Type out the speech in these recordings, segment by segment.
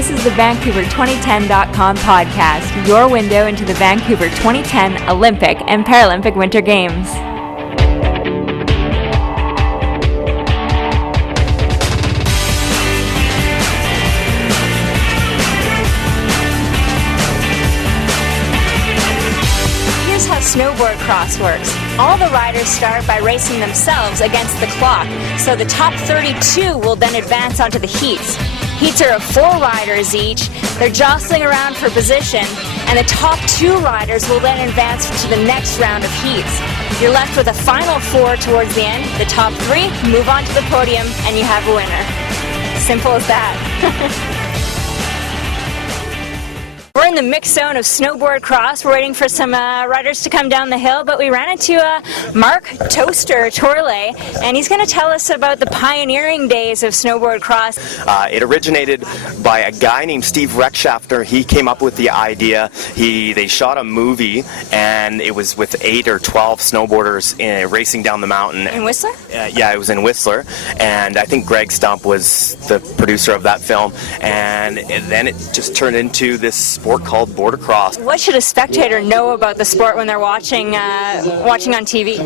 This is the Vancouver2010.com podcast, your window into the Vancouver 2010 Olympic and Paralympic Winter Games. Here's how snowboard cross works. All the riders start by racing themselves against the clock, so the top 32 will then advance onto the heats. Heats are of 4 riders each. They're jostling around for position, and the top 2 riders will then advance to the next round of heats. You're left with a final 4 towards the end. The top 3 move on to the podium, and you have a winner. Simple as that. We're in the mixed zone of snowboard cross. We're waiting for some riders to come down the hill, but we ran into Mark Toaster Torley, and he's going to tell us about the pioneering days of snowboard cross. It originated by a guy named Steve Reckschafter. He came up with the idea. They shot a movie, and it was with 8 or 12 snowboarders racing down the mountain. In Whistler? Yeah, it was in Whistler, and I think Greg Stump was the producer of that film, and then it just turned into this sport called border cross. What should a spectator know about the sport when they're watching on TV?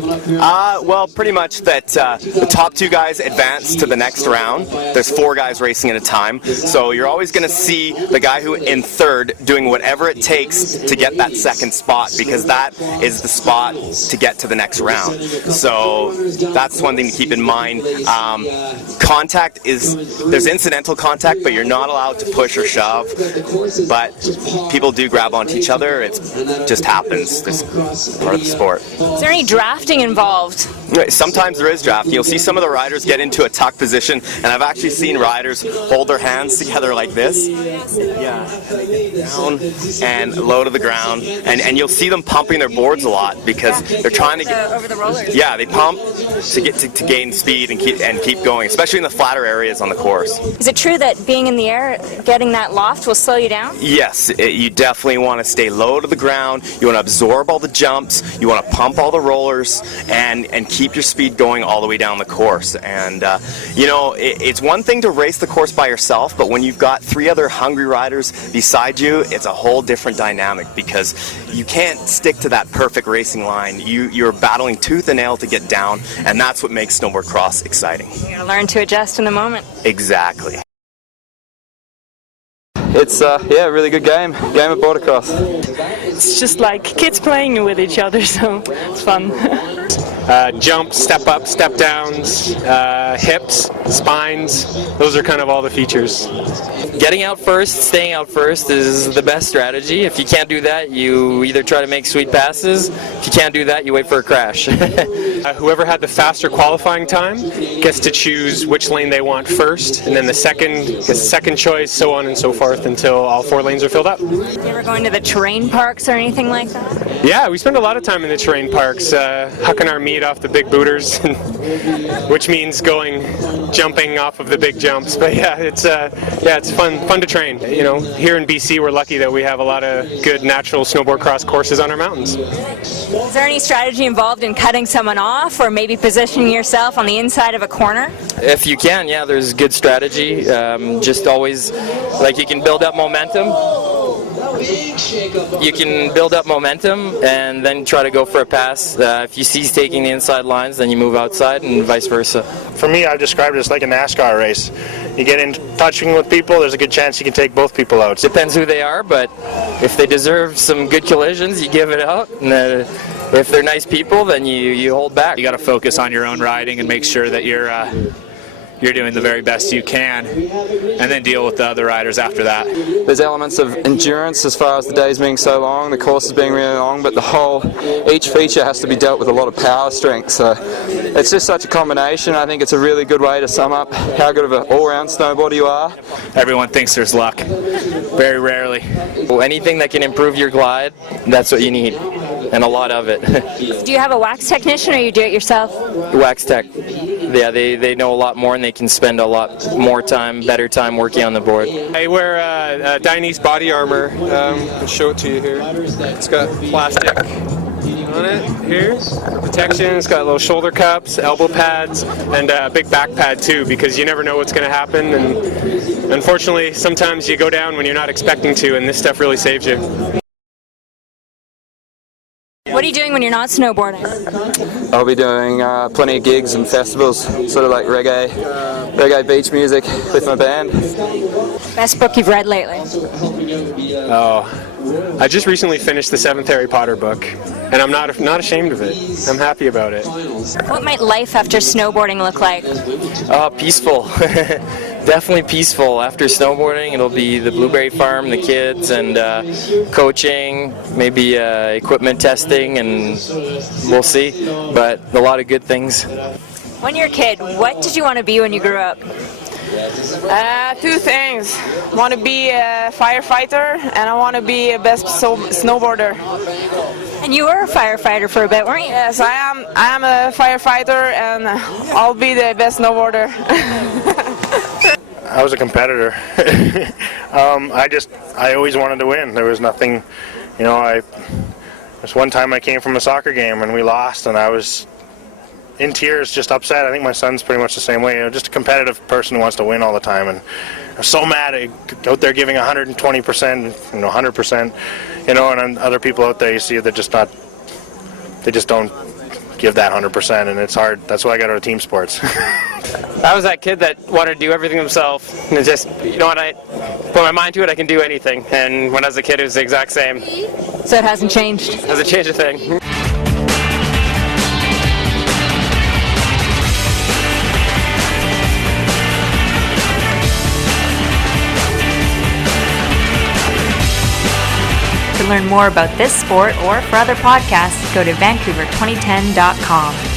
Well, pretty much that the top 2 guys advance to the next round. There's 4 guys racing at a time, so you're always going to see the guy who in third doing whatever it takes to get that second spot, because that is the spot to get to the next round. So that's one thing to keep in mind. Contact there's incidental contact, but you're not allowed to push or shove, but people do grab onto each other. It just happens. It's part of the sport. Is there any drafting involved? Sometimes there is drafting. You'll see some of the riders get into a tuck position, and I've actually seen riders hold their hands together like this. Yeah. Down and low to the ground. And you'll see them pumping their boards a lot because they're trying to get over the rollers. Yeah, they pump to get to gain speed and keep going, especially in the flatter areas on the course. Is it true that being in the air, getting that loft will slow you down? Yes, you definitely want to stay low to the ground. You want to absorb all the jumps. You want to pump all the rollers and keep your speed going all the way down the course. And it's one thing to race the course by yourself, but when you've got 3 other hungry riders beside you, it's a whole different dynamic because you can't stick to that perfect racing line. You're battling tooth and nail to get down, and that's what makes snowboard cross exciting. You gotta learn to adjust in the moment. Exactly. It's a really good game of border cross. It's just like kids playing with each other, so it's fun. Jumps, step up, step downs, hips, spines, those are kind of all the features. Getting out first, staying out first is the best strategy. If you can't do that, you either try to make sweet passes. If you can't do that, you wait for a crash. Whoever had the faster qualifying time gets to choose which lane they want first, and then the second choice, so on and so forth until all 4 lanes are filled up. You ever go into the terrain parks or anything like that? Yeah, we spend a lot of time in the terrain parks, hucking our meat off the big booters, which means jumping off of the big jumps. But yeah, it's fun to train. Here in BC, we're lucky that we have a lot of good natural snowboard cross courses on our mountains. Is there any strategy involved in cutting someone off or maybe positioning yourself on the inside of a corner? If you can, yeah, there's good strategy. Just always, you can build up momentum. You can build up momentum and then try to go for a pass. If you see he's taking the inside lines, then you move outside and vice versa. For me, I've described it as like a NASCAR race. You get in touching with people, there's a good chance you can take both people out. Depends who they are, but if they deserve some good collisions, you give it out. And if they're nice people, then you hold back. You got to focus on your own riding and make sure that you're doing the very best you can, and then deal with the other riders after that. There's elements of endurance as far as the days being so long, the courses being really long, but each feature has to be dealt with a lot of power strength. So it's just such a combination. I think it's a really good way to sum up how good of an all-round snowboarder you are. Everyone thinks there's luck. Very rarely. Anything that can improve your glide, that's what you need, and a lot of it. Do you have a wax technician or you do it yourself? Wax tech. Yeah, they know a lot more and they can spend a lot more time, better time working on the board. I wear Dainese body armor. I'll show it to you here. It's got plastic on it here for protection. It's got little shoulder cups, elbow pads, and a big back pad too, because you never know what's going to happen. And unfortunately, sometimes you go down when you're not expecting to, and this stuff really saves you. What are you doing when you're not snowboarding? I'll be doing plenty of gigs and festivals, sort of like reggae beach music with my band. Best book you've read lately? Oh, I just recently finished the 7th Harry Potter book, and I'm not ashamed of it. I'm happy about it. What might life after snowboarding look like? Peaceful. Definitely peaceful. After snowboarding, it'll be the blueberry farm, the kids, and coaching, maybe equipment testing, and we'll see. But a lot of good things. When you're a kid, what did you want to be when you grew up? Two things. I want to be a firefighter, and I want to be a best snowboarder. And you were a firefighter for a bit, weren't you? Yes, I am. I am a firefighter, and I'll be the best snowboarder. I was a competitor. I always wanted to win. There was nothing, there's one time I came from a soccer game and we lost, and I was in tears, just upset. I think my son's pretty much the same way. Just a competitive person who wants to win all the time, and I'm so mad out there giving 120%, 100%, and other people out there you see they just don't give that 100%, and it's hard. That's why I got out of team sports. I was that kid that wanted to do everything himself. And it's just, when I put my mind to it, I can do anything. And when I was a kid, it was the exact same. So it hasn't changed? Hasn't changed a thing. To learn more about this sport or for other podcasts, go to Vancouver2010.com.